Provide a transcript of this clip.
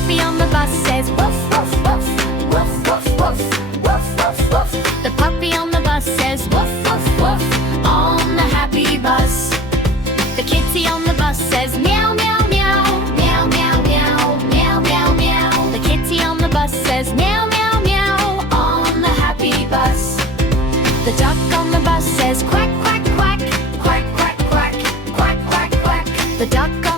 puppy on the bus says woof, woof, woof, woof, woof, woof, woof, woof, woof. The puppy on the bus says woof, woof, woof, on the happy bus. The kitty on the bus says meow, meow, meow, meow, meow, meow, meow, meow, meow. The kitty on the bus says meow, meow, meow, on the happy bus. The duck on the bus says quack, quack, quack, quack, quack, quack, quack, quack, quack. The duck